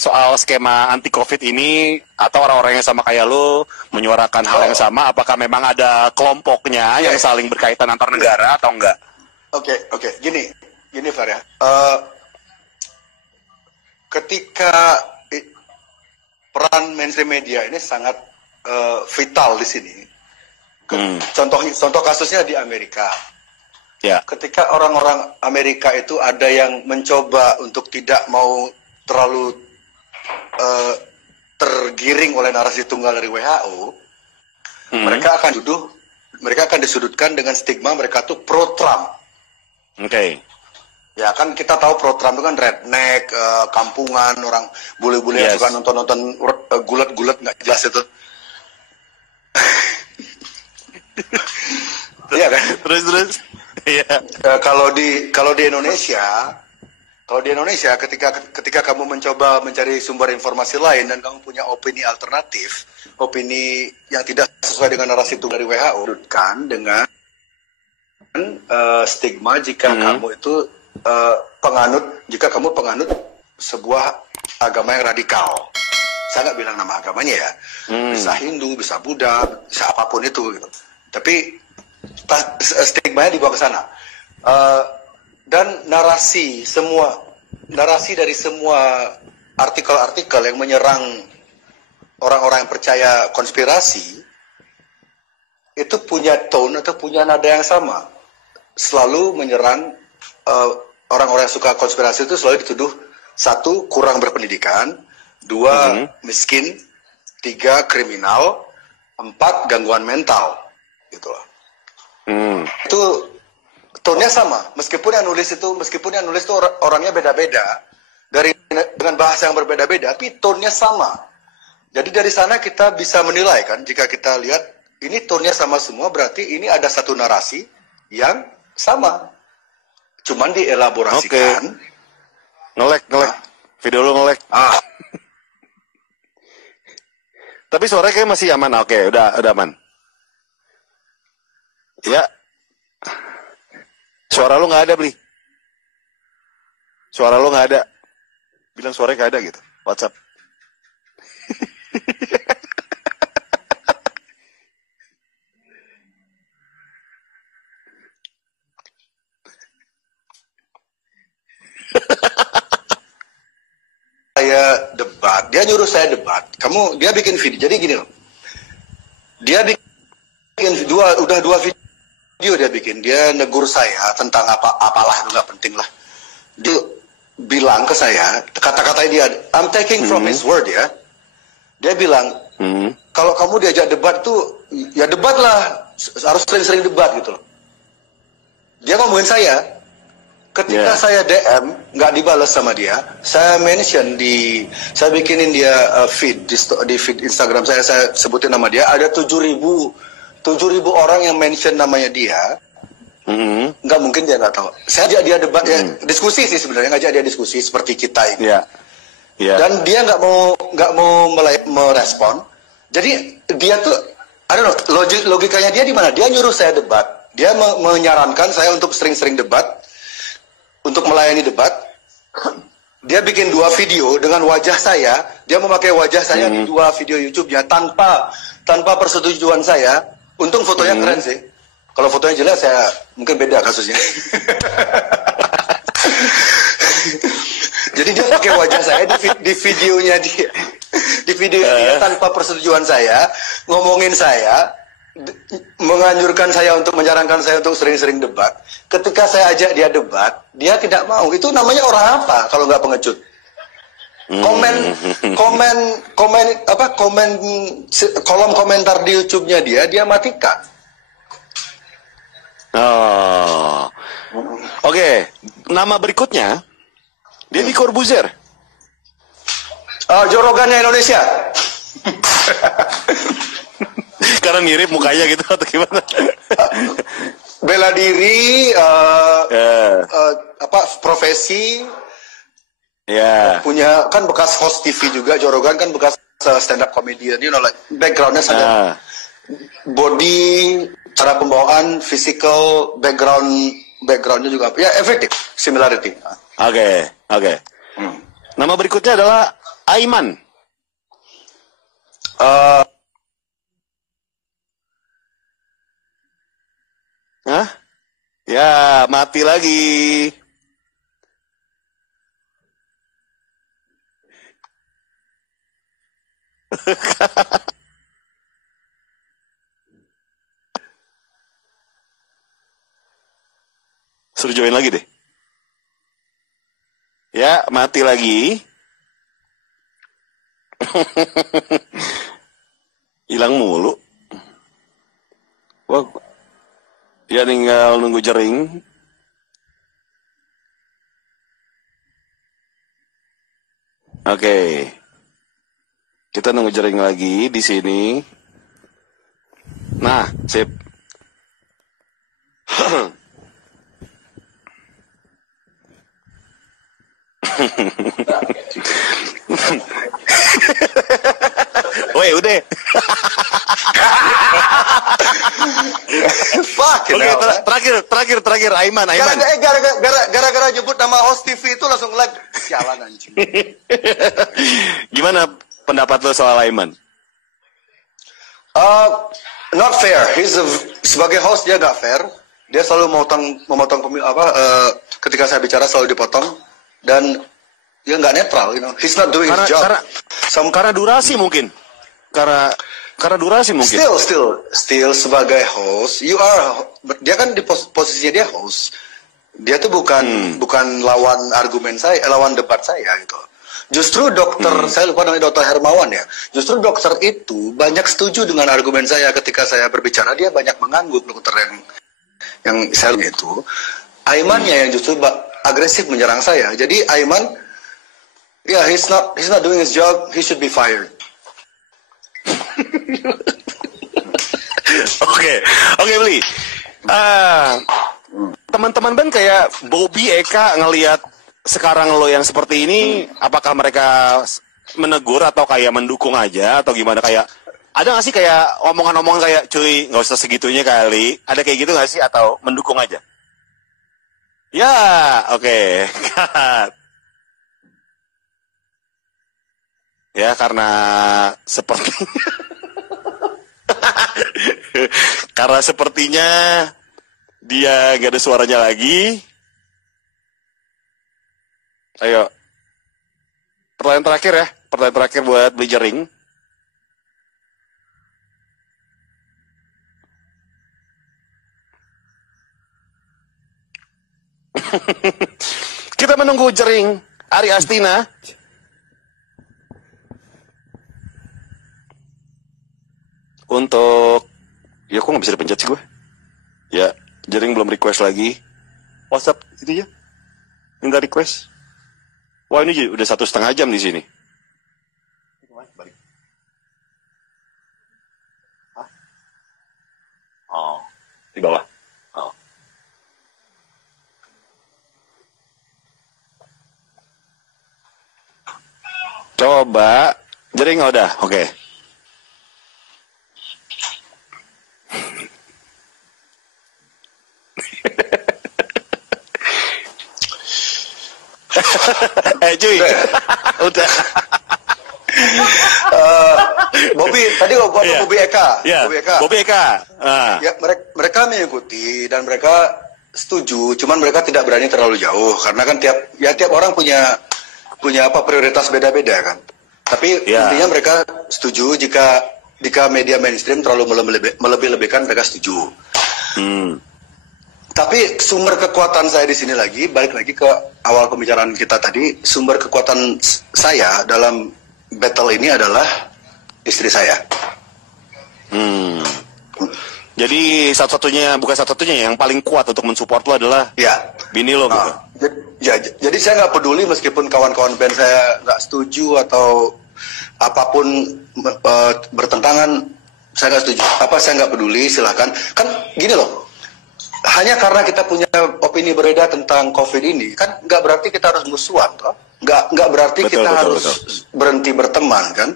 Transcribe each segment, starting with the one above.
soal skema anti COVID ini, atau orang-orang yang sama kayak lo menyuarakan hal yang sama, apakah memang ada kelompoknya yang saling berkaitan antar negara atau enggak? Oke. Gini Far ya. Ketika peran mainstream media ini sangat vital di sini. Contoh kasusnya di Amerika. Ya. Ketika orang-orang Amerika itu ada yang mencoba untuk tidak mau terlalu tergiring oleh narasi tunggal dari WHO, mereka akan disudutkan dengan stigma mereka tuh pro Trump. Oke. Ya kan kita tahu pro Trump itu kan redneck, kampungan, orang bule-bule yang suka nonton gulat-gulat nggak jelas itu. Iya kan? Terus. Iya. Kalau di Indonesia, ketika kamu mencoba mencari sumber informasi lain dan kamu punya opini alternatif, opini yang tidak sesuai dengan narasi itu dari WHO, kan dengan stigma jika kamu itu jika kamu penganut sebuah agama yang radikal. Saya nggak bilang nama agamanya ya, bisa Hindu, bisa Buddha, bisa apapun itu, gitu. Tapi stigma-nya dibawa ke sana. Dan narasi dari semua artikel-artikel yang menyerang orang-orang yang percaya konspirasi itu punya tone atau punya nada yang sama. Selalu menyerang orang-orang yang suka konspirasi itu selalu dituduh, 1, kurang berpendidikan, 2, miskin, 3, kriminal, 4, gangguan mental, gitu loh. Itu tone-nya sama, meskipun yang nulis itu orangnya beda-beda, dengan bahasa yang berbeda-beda, tapi tone-nya sama. Jadi dari sana kita bisa menilai kan, jika kita lihat ini tone-nya sama semua, berarti ini ada satu narasi yang sama, cuman dielaborasikan. Ngelek, video lu ngelek. Tapi suaranya kayak masih aman. Oke, udah aman. Ya. Suara lu nggak ada, Bli. Suara lu nggak ada. Bilang suaranya nggak ada gitu. WhatsApp. Saya debat, dia nyuruh saya debat. Dia bikin video. Jadi gini loh. Dia bikin dua video dia bikin. Dia negur saya tentang apalah itu nggak penting lah. Dia bilang ke saya, kata-katanya dia, I'm taking from his word ya. Dia bilang, kalau kamu diajak debat tuh, ya debat lah, harus sering-sering debat gitu loh. Dia ngomongin saya. Ketika saya DM, nggak dibalas sama dia, saya mention saya bikinin dia feed di feed Instagram saya sebutin nama dia, ada 7.000 orang yang mention namanya dia. Nggak mungkin dia nggak tahu. Saya ajak dia debat, ya, diskusi sih sebenarnya, ngajak dia diskusi seperti kita ini. Dan dia nggak mau merespon. Jadi dia tuh, I don't know, logikanya dia di mana? Dia nyuruh saya debat, dia menyarankan saya untuk sering-sering debat. Untuk melayani debat, dia bikin 2 video dengan wajah saya. Dia memakai wajah saya di 2 video YouTube-nya tanpa persetujuan saya. Untung fotonya keren sih. Kalau fotonya jelas, saya mungkin beda kasusnya. Jadi dia pakai wajah saya di videonya dia, dia tanpa persetujuan saya, ngomongin saya, menganjurkan saya untuk menyarankan saya untuk sering-sering debat. Ketika saya ajak dia debat, dia tidak mau. Itu namanya orang apa kalau nggak pengecut? Kolom komentar di YouTube-nya dia matikan. Oke. Nama berikutnya dia di Corbuzier. Jorogannya Indonesia. Karena mirip mukanya gitu atau gimana? Bela diri, profesi, punya kan bekas host TV juga. Jorogan kan bekas stand up comedian, like backgroundnya sangat body, cara pembawaan, physical, backgroundnya juga, ya everything similarity. Oke. Nama berikutnya adalah Aiman. Hah? Ya, mati lagi. Suruh join lagi deh. Ya, mati lagi. Hilang mulu. Wah, ya tinggal nunggu jering. Oke. Kita nunggu jering lagi di sini. Nah, sip. Woi, udah. Fuck, Oke, terakhir Aiman. Gara-gara nyebut nama host TV itu langsung like sialan anjing. Gimana pendapat lo soal Aiman? Not fair. Sebagai host dia nggak fair. Dia selalu memotong ketika saya bicara selalu dipotong dan dia nggak netral. He's not doing his job. Karena durasi mungkin. Karena durasi mungkin. Still sebagai host, dia kan di posisinya dia host. Dia tuh bukan lawan argumen saya, lawan debat saya gitu. Justru saya lupa namanya Dokter Hermawan ya. Justru dokter itu banyak setuju dengan argumen saya ketika saya berbicara. Dia banyak mengangguk dokter yang saya itu. Aimannya yang justru agresif menyerang saya. Jadi Aiman, he's not doing his job. He should be fired. Oke, Beli. Teman-teman band kayak Bobby, Eka ngelihat sekarang lo yang seperti ini, apakah mereka menegur atau kayak mendukung aja atau gimana? Kayak ada nggak sih kayak omongan-omongan kayak cuy nggak usah segitunya kali? Ada kayak gitu nggak sih atau mendukung aja? Ya, oke. Ya karena sepertinya dia gak ada suaranya lagi. Ayo, pertanyaan terakhir buat Beli Jering. Kita menunggu Jering Ari Astina. Untuk kok nggak bisa dipencet sih gue? Ya, Jering belum request lagi. WhatsApp itu ya, minta request. Wah ini udah 1,5 jam di sini. Oh, di bawah. Oh. Coba, Jering udah, oke. Cuy, udah. Bobby, tadi Bobby Eka. Bobby Eka. Ya, mereka mengikuti dan mereka setuju, cuman mereka tidak berani terlalu jauh karena kan tiap orang punya prioritas beda-beda kan. Tapi intinya mereka setuju jika media mainstream terlalu melebih-lebihkan, mereka setuju. Tapi sumber kekuatan saya di sini balik lagi ke awal pembicaraan kita tadi, sumber kekuatan saya dalam battle ini adalah istri saya. Jadi bukan satu-satunya yang paling kuat untuk mensupport lo adalah bini lo. Jadi saya nggak peduli meskipun kawan-kawan band saya nggak setuju atau apapun bertentangan, saya nggak setuju. Saya nggak peduli, silahkan. Kan gini loh. Hanya karena kita punya opini berbeda tentang COVID ini, kan nggak berarti kita harus musuhan, toh? Nggak berarti kita harus berhenti berteman, kan?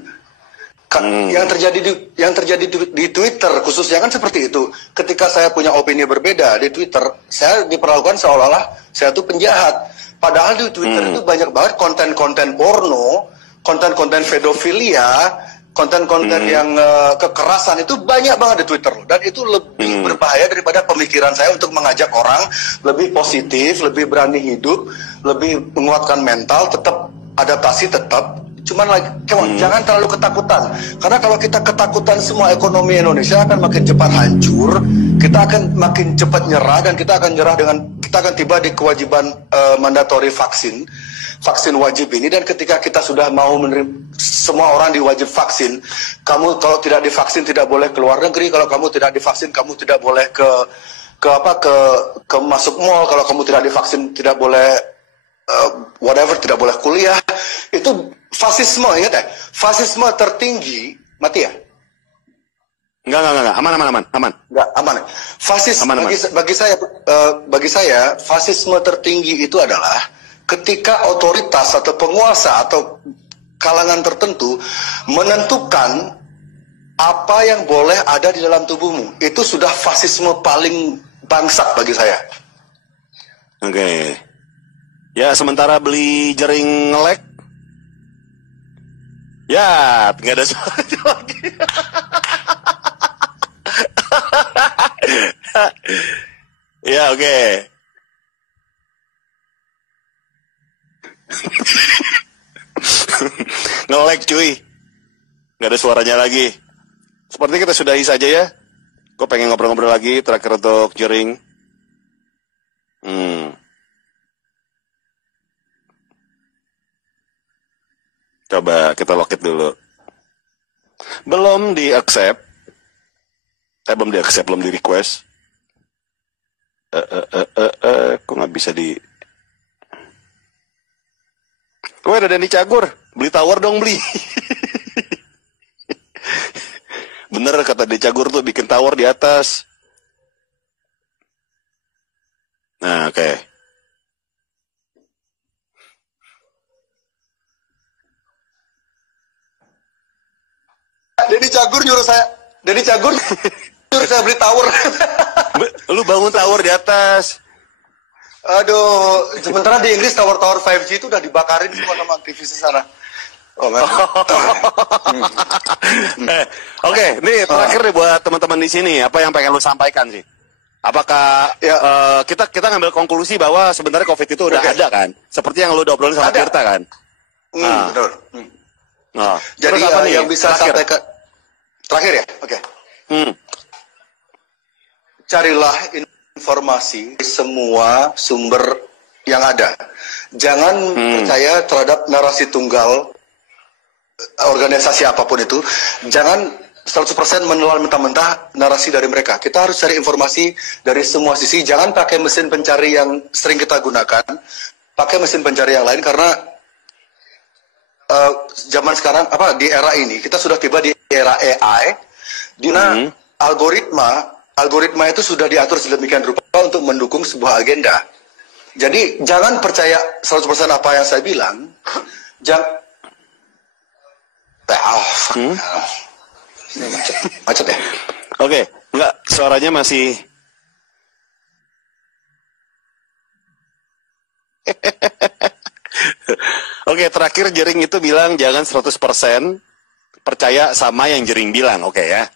Yang terjadi di Twitter khususnya kan seperti itu. Ketika saya punya opini berbeda di Twitter, saya diperlakukan seolah-olah saya tuh penjahat. Padahal di Twitter itu banyak banget konten-konten porno, konten-konten pedofilia, konten-konten yang kekerasan itu banyak banget di Twitter. Dan itu lebih berbahaya daripada pemikiran saya untuk mengajak orang lebih positif, lebih berani hidup, lebih menguatkan mental, tetap adaptasi tetap. Cuman lagi, jangan terlalu ketakutan. Karena kalau kita ketakutan, semua ekonomi Indonesia akan makin cepat hancur. Kita akan makin cepat nyerah, dan kita akan tiba di kewajiban mandatori vaksin wajib ini. Dan ketika kita sudah mau menerima, semua orang diwajib vaksin, kamu kalau tidak divaksin tidak boleh keluar negeri, kalau kamu tidak divaksin kamu tidak boleh ke masuk mall, kalau kamu tidak divaksin tidak boleh tidak boleh kuliah. Itu fasisme, ingat ya, fasisme tertinggi. Mati ya? Enggak, aman. Enggak, aman. Bagi saya, fasisme tertinggi itu adalah ketika otoritas atau penguasa atau kalangan tertentu menentukan apa yang boleh ada di dalam tubuhmu. Itu sudah fasisme paling bangsat bagi saya. Oke. Ya, sementara beli jaring ngelek. Ya, nggak ada suaranya lagi. Ya, oke. Nge-lag cuy. Nggak ada suaranya lagi. Seperti kita sudahi saja ya. Gue pengen ngobrol-ngobrol lagi terakhir untuk jaring. Coba kita locket dulu. Belum di-accept. Belum di-request. Kok nggak bisa di... Wah, ada Dani Cagur. Beli tower dong, beli. Bener kata Dani Cagur tuh, bikin tower di atas. Nah, oke. Dani Cagur nyuruh saya beli tower. Lu bangun tower di atas. Aduh, sementara di Inggris tower-tower 5G itu udah dibakarin semua sama aktivis di sana. Oke, ini terakhir nih buat teman-teman di sini, apa yang pengen lu sampaikan sih? Apakah kita ngambil konklusi bahwa sebenarnya COVID itu udah ada kan? Seperti yang lu udah obrolin sama Tirta kan? Betul. Jadi apa nih? Yang bisa sampaikan terakhir ya? Oke. Carilah informasi semua sumber yang ada. Jangan percaya terhadap narasi tunggal organisasi apapun itu. Jangan 100% menelan mentah-mentah narasi dari mereka. Kita harus cari informasi dari semua sisi. Jangan pakai mesin pencari yang sering kita gunakan. Pakai mesin pencari yang lain, karena zaman sekarang di era ini kita sudah tiba di era AI, di mana algoritma itu sudah diatur sedemikian rupa untuk mendukung sebuah agenda. Jadi jangan percaya 100% apa yang saya bilang. Macet ya? Oke, enggak, suaranya masih. Oke, terakhir Jering itu bilang jangan 100% percaya sama yang Jering bilang, oke ya?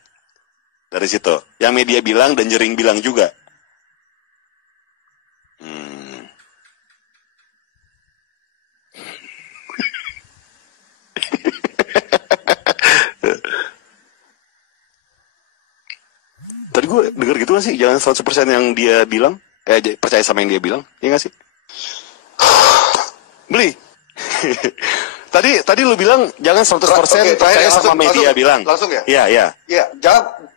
Dari situ. Yang media bilang dan Jering bilang juga. Tadi gue denger gitu gak sih? Jangan 100% yang dia bilang. Percaya sama yang dia bilang. Iya gak sih? Beli. Tadi lu bilang jangan 100% percaya sama media bilang. Langsung ya? Iya. Iya,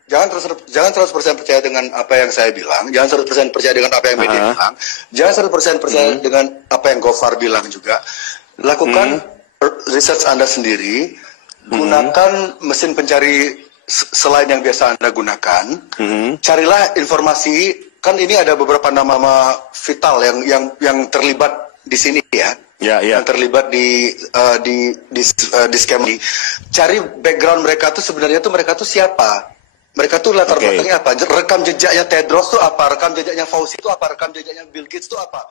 jangan 100% percaya dengan apa yang saya bilang, jangan 100% percaya dengan apa yang media bilang, jangan 100% percaya dengan apa yang Gofar bilang juga. Lakukan research Anda sendiri, gunakan mesin pencari selain yang biasa Anda gunakan. Carilah informasi, kan ini ada beberapa nama vital yang terlibat di sini ya. Yang terlibat di scam ini. Cari background mereka tuh sebenarnya tuh mereka tuh siapa? Mereka tuh latar belakangnya apa? Rekam jejaknya Tedros tuh apa? Rekam jejaknya Fauci tuh apa? Rekam jejaknya Bill Gates tuh apa?